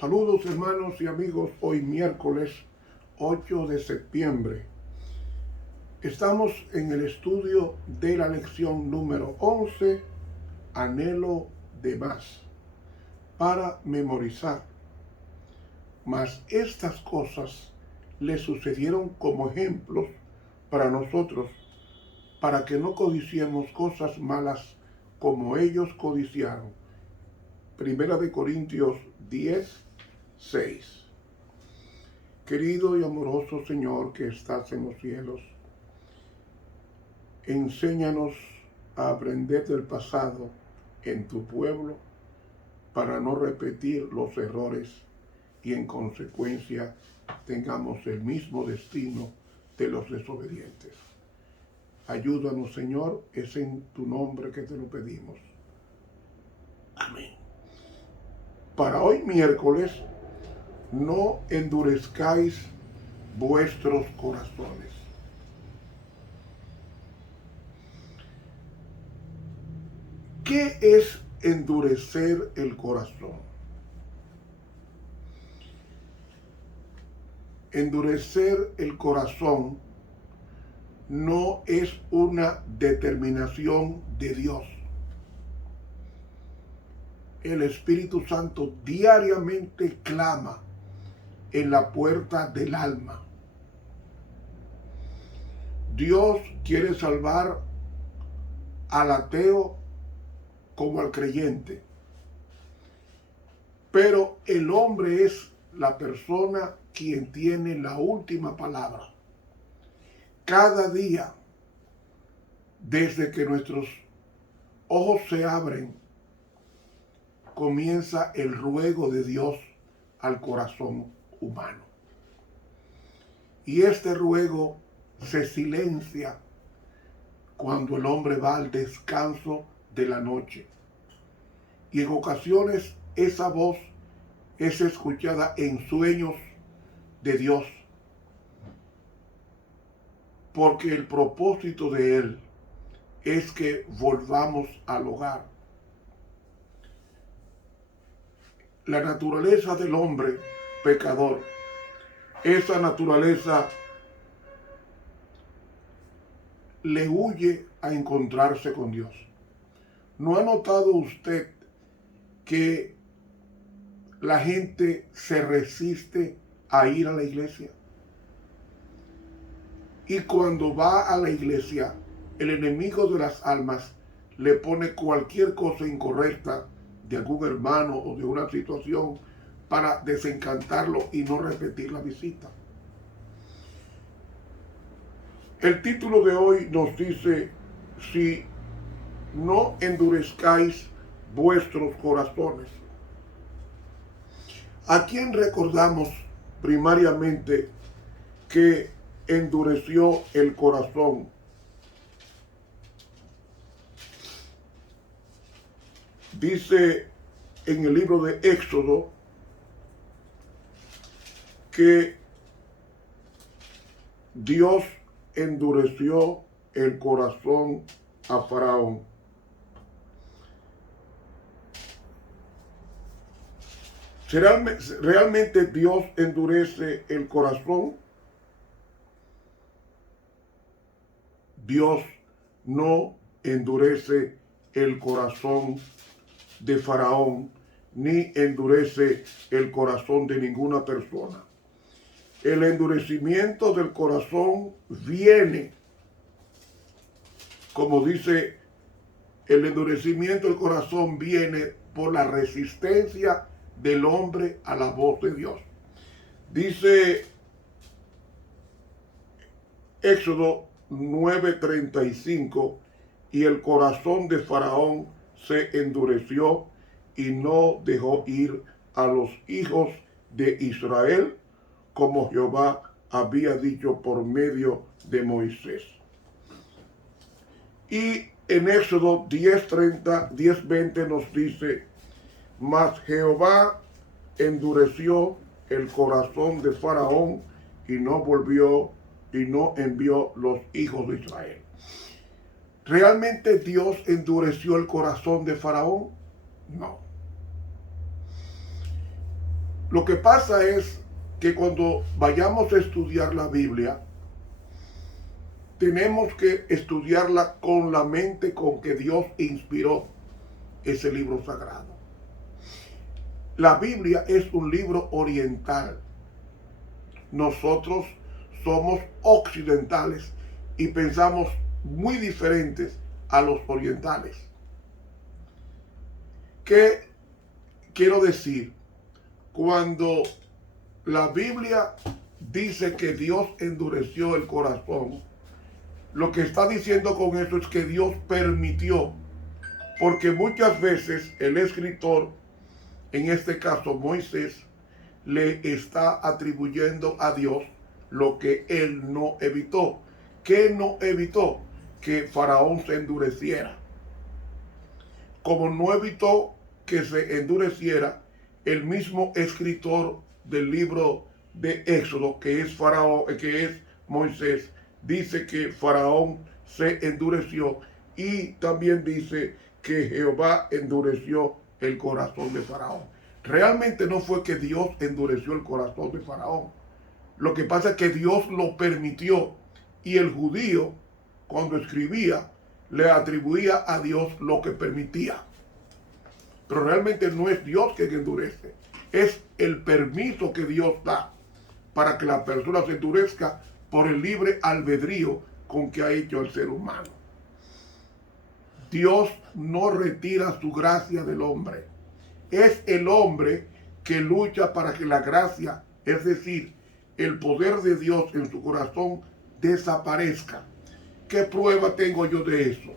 Saludos hermanos y amigos, hoy miércoles 8 de septiembre. Estamos en el estudio de la lección número 11, anhelo de más, para memorizar. Mas estas cosas le sucedieron como ejemplos para nosotros, para que no codiciemos cosas malas como ellos codiciaron. Primera de Corintios 10:6. Querido y amoroso Señor que estás en los cielos, enséñanos a aprender del pasado en tu pueblo para no repetir los errores y en consecuencia tengamos el mismo destino de los desobedientes. Ayúdanos, Señor, es en tu nombre que te lo pedimos. Amén. Para hoy miércoles, no endurezcáis vuestros corazones. ¿Qué es endurecer el corazón? Endurecer el corazón no es una determinación de Dios. El Espíritu Santo diariamente clama en la puerta del alma. Dios quiere salvar al ateo como al creyente, pero el hombre es la persona quien tiene la última palabra. Cada día, desde que nuestros ojos se abren, comienza el ruego de Dios al corazón humano. Y este ruego se silencia cuando el hombre va al descanso de la noche. Y en ocasiones esa voz es escuchada en sueños de Dios, porque el propósito de Él es que volvamos al hogar. La naturaleza del hombre pecador, esa naturaleza le huye a encontrarse con Dios. ¿No ha notado usted que la gente se resiste a ir a la iglesia? Y cuando va a la iglesia, el enemigo de las almas le pone cualquier cosa incorrecta de algún hermano o de una situación para desencantarlo y no repetir la visita. El título de hoy nos dice: si no endurezcáis vuestros corazones. ¿A quién recordamos primariamente que endureció el corazón? Dice en el libro de Éxodo que Dios endureció el corazón a Faraón. ¿Realmente Dios endurece el corazón? Dios no endurece el corazón de Faraón, ni endurece el corazón de ninguna persona. El endurecimiento del corazón viene, como dice, el endurecimiento del corazón viene por la resistencia del hombre a la voz de Dios. Dice Éxodo 9:35, y el corazón de Faraón se endureció y no dejó ir a los hijos de Israel, como Jehová había dicho por medio de Moisés. Y en Éxodo 10:20 nos dice: mas Jehová endureció el corazón de Faraón y no volvió y no envió los hijos de Israel. ¿Realmente Dios endureció el corazón de Faraón? No. Lo que pasa es que cuando vayamos a estudiar la Biblia, tenemos que estudiarla con la mente con que Dios inspiró ese libro sagrado. La Biblia es un libro oriental. Nosotros somos occidentales y pensamos muy diferentes a los orientales. ¿Qué quiero decir? Cuando la Biblia dice que Dios endureció el corazón, lo que está diciendo con eso es que Dios permitió, porque muchas veces el escritor, en este caso Moisés, le está atribuyendo a Dios lo que él no evitó. ¿Qué no evitó? Que Faraón se endureciera. Como no evitó que se endureciera, el mismo escritor del libro de Éxodo, que es Faraón, que es Moisés, dice que Faraón se endureció y también dice que Jehová endureció el corazón de Faraón. Realmente no fue que Dios endureció el corazón de Faraón. Lo que pasa es que Dios lo permitió y el judío, cuando escribía, le atribuía a Dios lo que permitía. Pero realmente no es Dios quien endurece, es el permiso que Dios da para que la persona se endurezca por el libre albedrío con que ha hecho el ser humano. Dios no retira su gracia del hombre. Es el hombre que lucha para que la gracia, es decir, el poder de Dios en su corazón, desaparezca. ¿Qué prueba tengo yo de eso?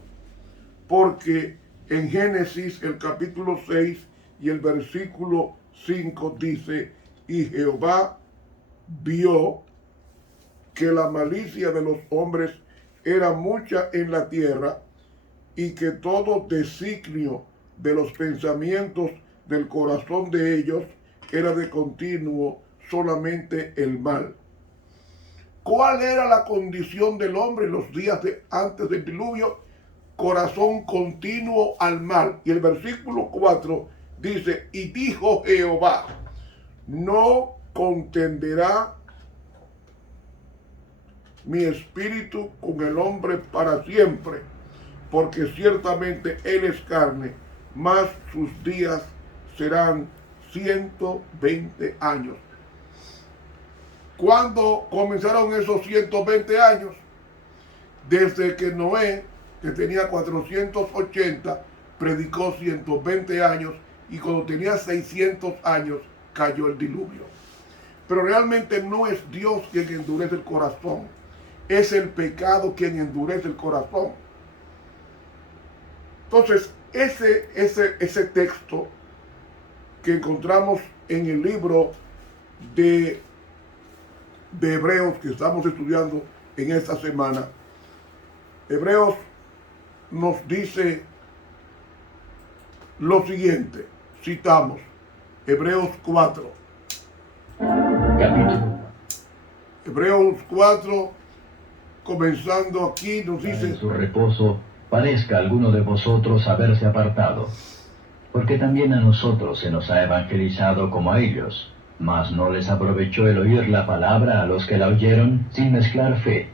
Porque en Génesis, el capítulo 6 y el versículo 5 dice, y Jehová vio que la malicia de los hombres era mucha en la tierra y que todo designio de los pensamientos del corazón de ellos era de continuo solamente el mal. ¿Cuál era la condición del hombre en los días antes del diluvio? Corazón continuo al mal. Y el versículo 4 dice, y dijo Jehová, no contenderá mi espíritu con el hombre para siempre, porque ciertamente él es carne, mas sus días serán 120 años. ¿Cuándo comenzaron esos 120 años? Desde que Noé, que tenía 480, predicó 120 años y cuando tenía 600 años cayó el diluvio. Pero realmente no es Dios quien endurece el corazón, es el pecado quien endurece el corazón. Entonces, ese texto que encontramos en el libro de Hebreos que estamos estudiando en esta semana, Hebreos nos dice lo siguiente, citamos Hebreos 4. Hebreos 4, comenzando aquí, nos dice: en su reposo parezca alguno de vosotros haberse apartado, porque también a nosotros se nos ha evangelizado como a ellos, mas no les aprovechó el oír la palabra a los que la oyeron sin mezclar fe.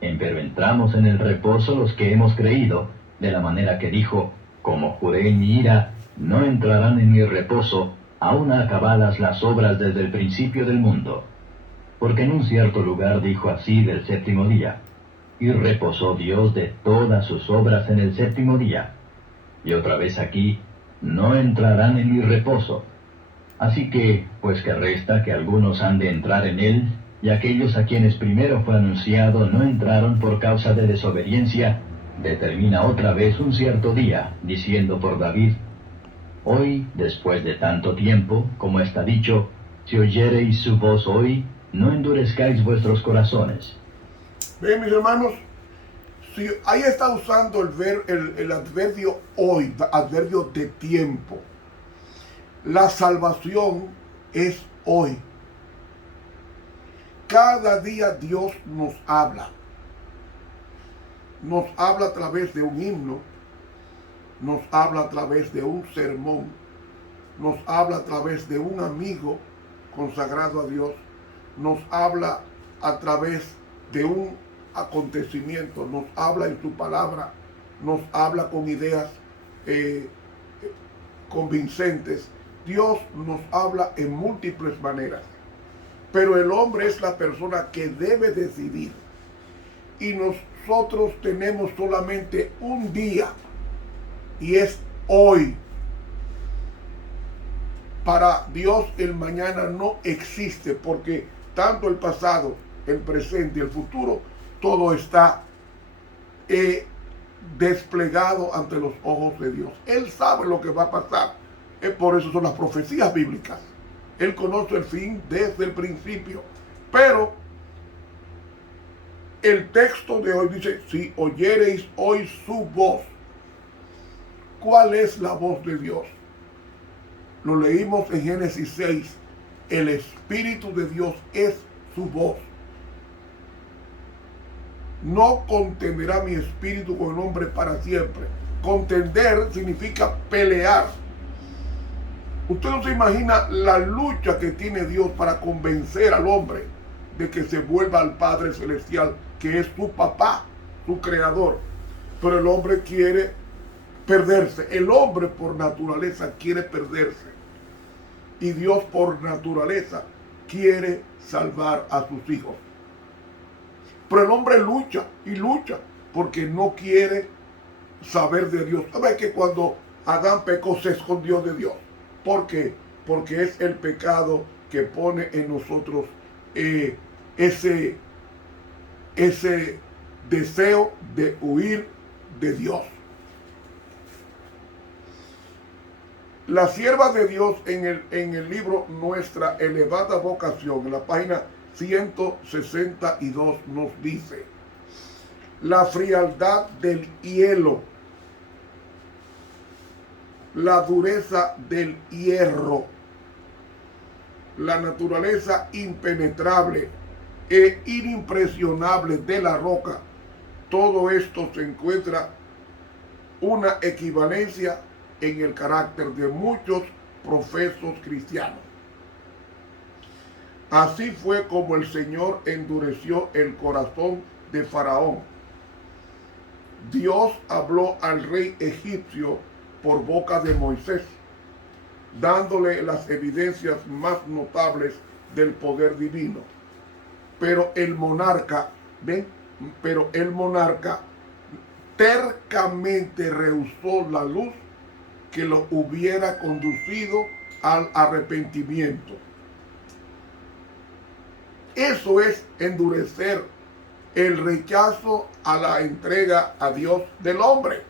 Empero entramos en el reposo los que hemos creído, de la manera que dijo, como juré en mi ira, no entrarán en mi reposo, aun acabadas las obras desde el principio del mundo. Porque en un cierto lugar dijo así del séptimo día, y reposó Dios de todas sus obras en el séptimo día. Y otra vez aquí, no entrarán en mi reposo. Así que, pues que resta que algunos han de entrar en él, y aquellos a quienes primero fue anunciado no entraron por causa de desobediencia, determina otra vez un cierto día, diciendo por David, hoy, después de tanto tiempo, como está dicho, si oyereis su voz hoy, no endurezcáis vuestros corazones. Bien, mis hermanos, si ahí está usando el adverbio hoy, adverbio de tiempo. La salvación es hoy. cada día Dios nos habla. Nos habla a través de un himno, nos habla a través de un sermón, nos habla a través de un amigo consagrado a Dios, nos habla a través de un acontecimiento, nos habla en su palabra, nos habla con ideas convincentes. Dios nos habla en múltiples maneras, pero el hombre es la persona que debe decidir, y nosotros tenemos solamente un día, y es hoy. Para Dios el mañana no existe, porque tanto el pasado, el presente y el futuro, todo está desplegado ante los ojos de Dios. Él sabe lo que va a pasar. Por eso son las profecías bíblicas. Él conoce el fin desde el principio. Pero el texto de hoy dice: si oyereis hoy su voz. ¿Cuál es la voz de Dios? Lo leímos en Génesis 6. El Espíritu de Dios es su voz. No contenderá mi espíritu con el hombre para siempre. Contender significa pelear. Usted no se imagina la lucha que tiene Dios para convencer al hombre de que se vuelva al Padre Celestial, que es su papá, su creador. Pero el hombre quiere perderse. El hombre por naturaleza quiere perderse. Y Dios por naturaleza quiere salvar a sus hijos. Pero el hombre lucha y lucha porque no quiere saber de Dios. ¿Sabe que cuando Adán pecó se escondió de Dios? ¿Por qué? Porque es el pecado que pone en nosotros ese deseo de huir de Dios. La sierva de Dios en el libro Nuestra Elevada Vocación, en la página 162, nos dice: la frialdad del hielo, la dureza del hierro, la naturaleza impenetrable e inimpresionable de la roca, todo esto se encuentra una equivalencia en el carácter de muchos profesos cristianos. Así fue como el Señor endureció el corazón de Faraón. Dios habló al rey egipcio por boca de Moisés, dándole las evidencias más notables del poder divino. Pero el monarca tercamente rehusó la luz que lo hubiera conducido al arrepentimiento. Eso es endurecer, el rechazo a la entrega a Dios del hombre.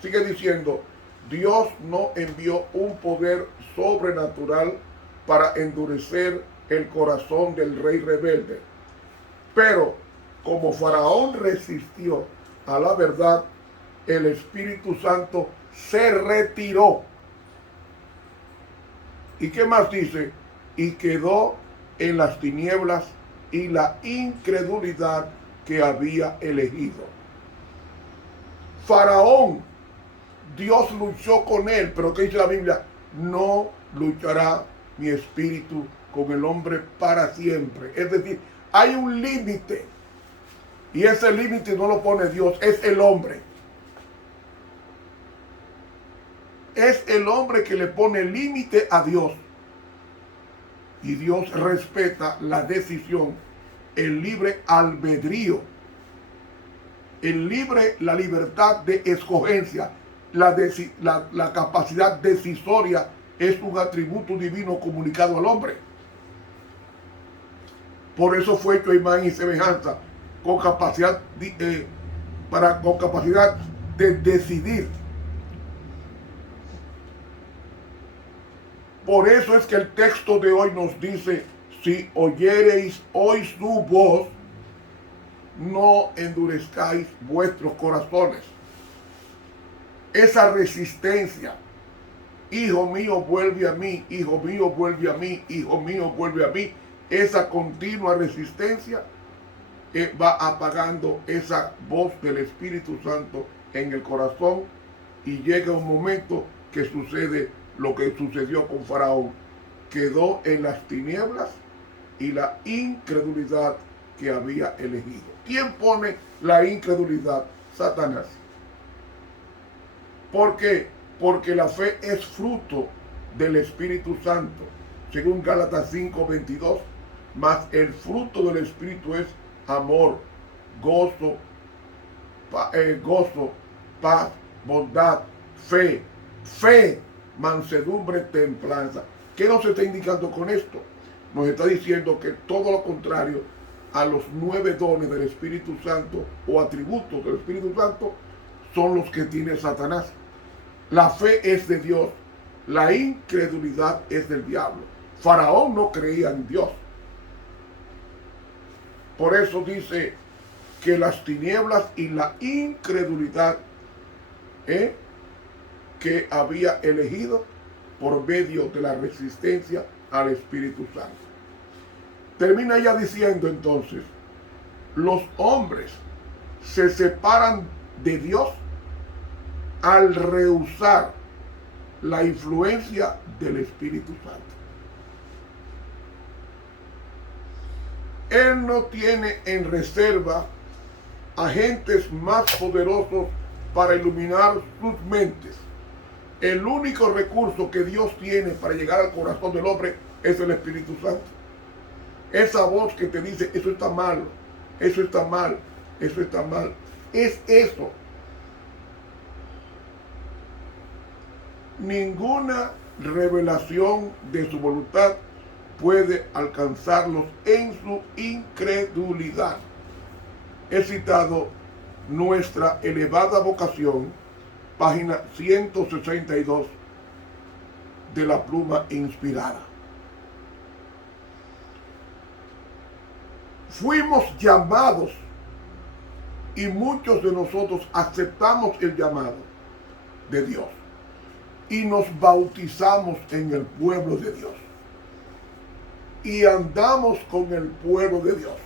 Sigue diciendo: Dios no envió un poder sobrenatural para endurecer el corazón del rey rebelde. Pero como Faraón resistió a la verdad, el Espíritu Santo se retiró. ¿Y qué más dice? Y quedó en las tinieblas y la incredulidad que había elegido. Faraón, Dios luchó con él, pero ¿qué dice la Biblia? No luchará mi espíritu con el hombre para siempre. Es decir, hay un límite, y ese límite no lo pone Dios, es el hombre. Es el hombre que le pone límite a Dios. Y Dios respeta la decisión, el libre albedrío, la libertad de escogencia, la capacidad decisoria es un atributo divino comunicado al hombre. Por eso fue hecho a imagen y semejanza, con capacidad de decidir. Por eso es que el texto de hoy nos dice: si oyereis hoy su voz, no endurezcáis vuestros corazones. Esa resistencia: hijo mío, vuelve a mí, hijo mío, vuelve a mí, hijo mío, vuelve a mí, esa continua resistencia va apagando esa voz del Espíritu Santo en el corazón, y llega un momento que sucede lo que sucedió con Faraón. Quedó en las tinieblas y la incredulidad que había elegido. ¿Quién pone la incredulidad? Satanás. ¿Por qué? Porque la fe es fruto del Espíritu Santo. Según Gálatas 5:22, mas el fruto del Espíritu es amor, gozo, paz, bondad, fe, mansedumbre, templanza. ¿Qué nos está indicando con esto? Nos está diciendo que todo lo contrario a los 9 dones del Espíritu Santo o atributos del Espíritu Santo son los que tiene Satanás. La fe es de Dios, la incredulidad es del diablo. Faraón no creía en Dios. Por eso dice que las tinieblas y la incredulidad que había elegido por medio de la resistencia al Espíritu Santo. Termina ya diciendo entonces, los hombres se separan de Dios al rehusar la influencia del Espíritu Santo. Él no tiene en reserva agentes más poderosos para iluminar sus mentes. El único recurso que Dios tiene para llegar al corazón del hombre es el Espíritu Santo. Esa voz que te dice, eso está mal, eso está mal, eso está mal. Es eso. Ninguna revelación de su voluntad puede alcanzarlos en su incredulidad. He citado Nuestra elevada vocación, página 162 de la Pluma Inspirada. Fuimos llamados y muchos de nosotros aceptamos el llamado de Dios y nos bautizamos en el pueblo de Dios y andamos con el pueblo de Dios.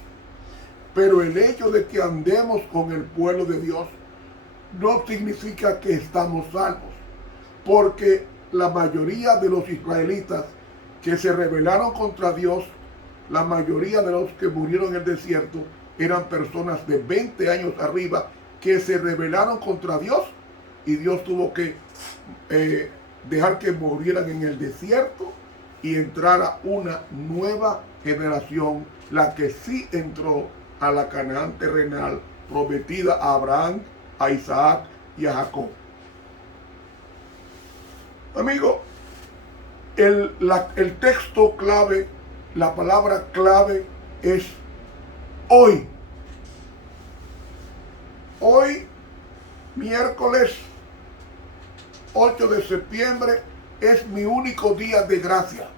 Pero el hecho de que andemos con el pueblo de Dios no significa que estamos salvos, porque la mayoría de los israelitas que se rebelaron contra Dios, la mayoría de los que murieron en el desierto, eran personas de 20 años arriba que se rebelaron contra Dios, y Dios tuvo que dejar que murieran en el desierto y entrara una nueva generación, la que sí entró a la Canaán terrenal prometida a Abraham, a Isaac y a Jacob. Amigo, el texto clave, la palabra clave es hoy. Hoy, miércoles 8 de septiembre, es mi único día de gracia.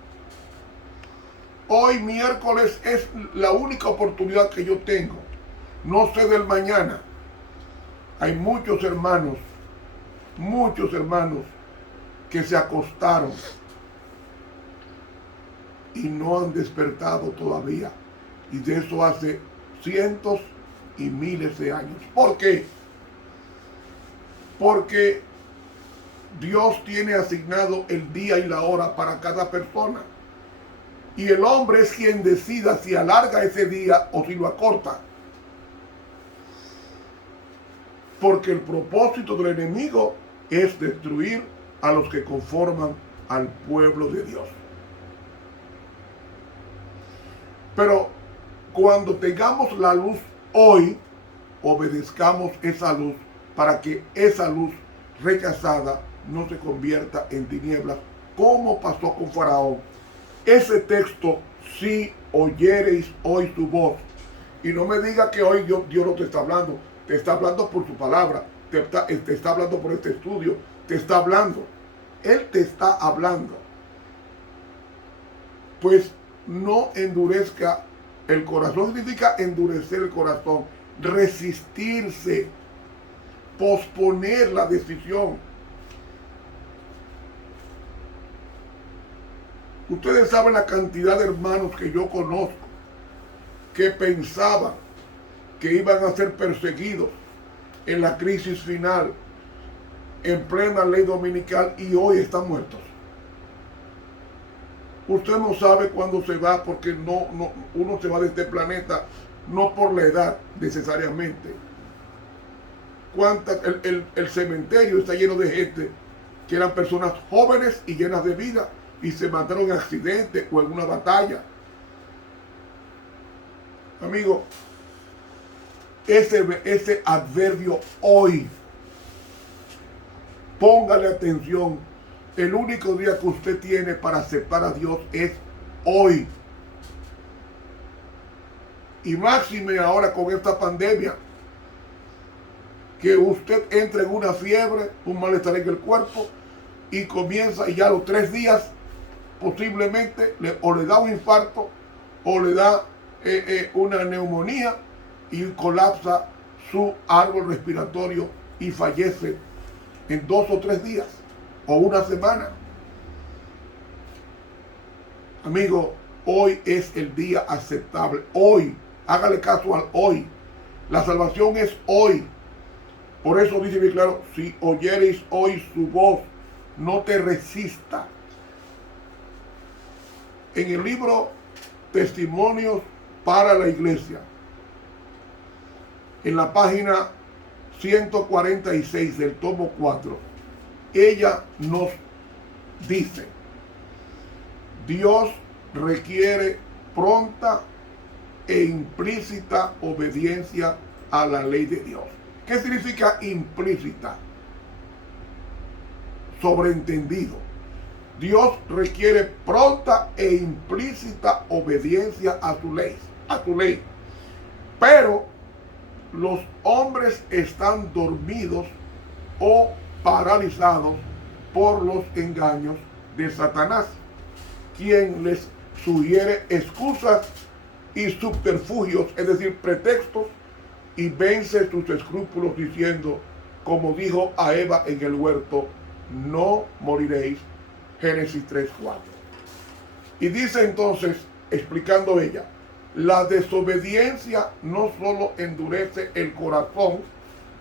Hoy miércoles es la única oportunidad que yo tengo. No sé del mañana. Hay muchos hermanos que se acostaron y no han despertado todavía. Y de eso hace cientos y miles de años. ¿Por qué? Porque Dios tiene asignado el día y la hora para cada persona. Y el hombre es quien decida si alarga ese día o si lo acorta. Porque el propósito del enemigo es destruir a los que conforman al pueblo de Dios. Pero cuando tengamos la luz hoy, obedezcamos esa luz para que esa luz rechazada no se convierta en tinieblas, como pasó con Faraón. Ese texto, si oyereis hoy su voz, y no me diga que hoy Dios no te está hablando, te está hablando por su palabra, te está hablando por este estudio, te está hablando, Él te está hablando. Pues no endurezca el corazón. Significa endurecer el corazón, resistirse, posponer la decisión. Ustedes saben la cantidad de hermanos que yo conozco que pensaban que iban a ser perseguidos en la crisis final, en plena ley dominical, y hoy están muertos. Usted no sabe cuándo se va, porque uno se va de este planeta no por la edad necesariamente. El cementerio está lleno de gente que eran personas jóvenes y llenas de vida y se mataron en accidente o en una batalla. Amigo, ese adverbio hoy, póngale atención. El único día que usted tiene para aceptar a Dios es hoy. Y máxime ahora con esta pandemia, que usted entre en una fiebre, un malestar en el cuerpo, y comienza, y ya a los 3 días posiblemente o le da un infarto o le da una neumonía y colapsa su árbol respiratorio y fallece en 2 o 3 días o una semana. Amigo, hoy es el día aceptable. Hoy, hágale caso al hoy. La salvación es hoy. Por eso dice bien claro, si oyereis hoy su voz, no te resista. En el libro Testimonios para la Iglesia, en la página 146 del tomo 4, ella nos dice: Dios requiere pronta e implícita obediencia a la ley de Dios. ¿Qué significa implícita? Sobreentendido. Dios requiere pronta e implícita obediencia a tu ley. Pero los hombres están dormidos o paralizados por los engaños de Satanás, quien les sugiere excusas y subterfugios, es decir, pretextos, y vence sus escrúpulos diciendo, como dijo a Eva en el huerto, no moriréis. Génesis 3:4. Y dice entonces, explicando ella, la desobediencia no solo endurece el corazón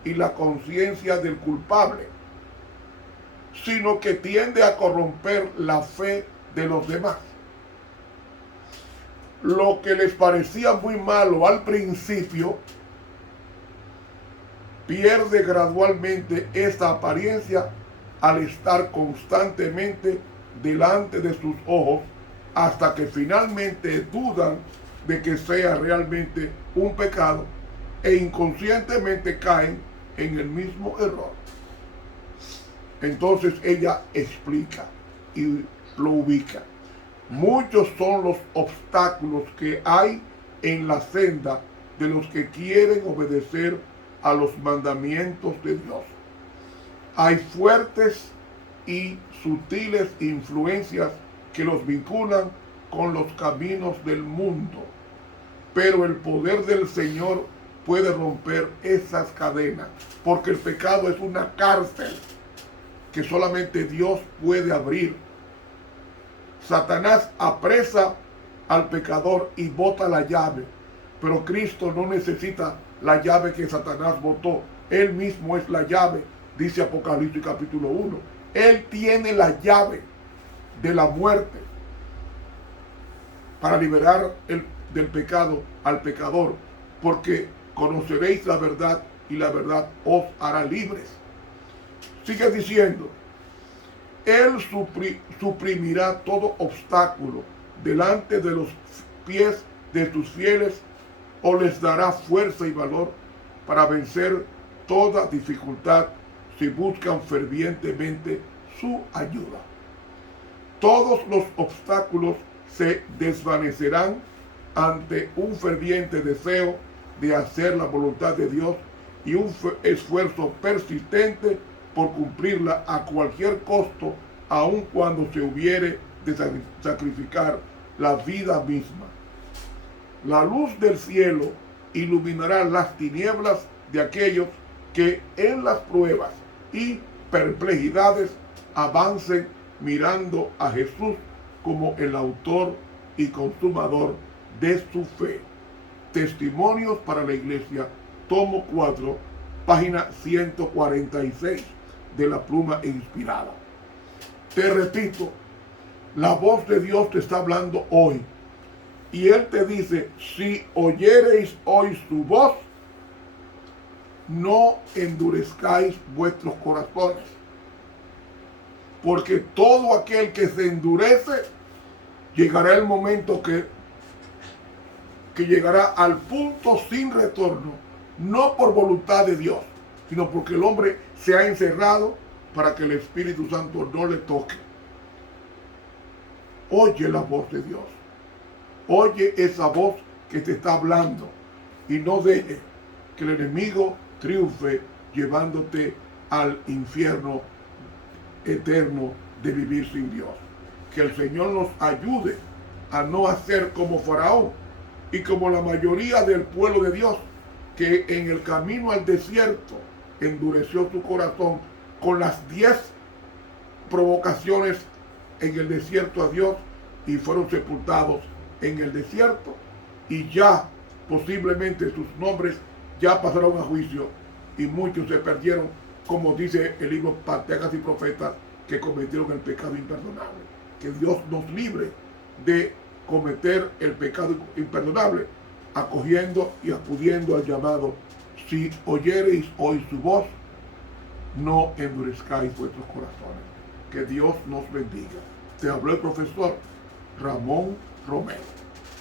y la conciencia del culpable, sino que tiende a corromper la fe de los demás. Lo que les parecía muy malo al principio pierde gradualmente esta apariencia al estar constantemente delante de sus ojos, hasta que finalmente dudan de que sea realmente un pecado e inconscientemente caen en el mismo error. Entonces ella explica y lo ubica. Muchos son los obstáculos que hay en la senda de los que quieren obedecer a los mandamientos de Dios. Hay fuertes y sutiles influencias que los vinculan con los caminos del mundo, pero el poder del Señor puede romper esas cadenas, porque el pecado es una cárcel que solamente Dios puede abrir. Satanás apresa al pecador y bota la llave, pero Cristo no necesita la llave que Satanás botó. Él mismo es la llave, dice Apocalipsis capítulo 1. Él tiene la llave de la muerte para liberar del pecado al pecador, porque conoceréis la verdad y la verdad os hará libres. Sigue diciendo, Él suprimirá todo obstáculo delante de los pies de sus fieles, o les dará fuerza y valor para vencer toda dificultad si buscan fervientemente su ayuda. Todos los obstáculos se desvanecerán ante un ferviente deseo de hacer la voluntad de Dios y un esfuerzo persistente por cumplirla a cualquier costo, aun cuando se hubiere de sacrificar la vida misma. La luz del cielo iluminará las tinieblas de aquellos que en las pruebas y perplejidades avancen mirando a Jesús como el autor y consumador de su fe. Testimonios para la Iglesia, tomo 4, página 146 de la pluma inspirada. Te repito, la voz de Dios te está hablando hoy. Y Él te dice, si oyereis hoy su voz, no endurezcáis vuestros corazones. Porque todo aquel que se endurece, llegará el momento que llegará al punto sin retorno, no por voluntad de Dios, sino porque el hombre se ha encerrado para que el Espíritu Santo no le toque. Oye la voz de Dios. Oye esa voz que te está hablando y no deje que el enemigo triunfe llevándote al infierno eterno de vivir sin Dios. Que el Señor nos ayude a no hacer como Faraón y como la mayoría del pueblo de Dios, que en el camino al desierto endureció su corazón con las 10 provocaciones en el desierto a Dios y fueron sepultados en el desierto, y ya posiblemente sus nombres ya pasaron a juicio y muchos se perdieron, como dice el libro Patriarcas y Profetas, que cometieron el pecado imperdonable. Que Dios nos libre de cometer el pecado imperdonable, acogiendo y acudiendo al llamado: si oyereis hoy su voz, no endurezcáis vuestros corazones. Que Dios nos bendiga. Te habló el profesor Ramón Romero.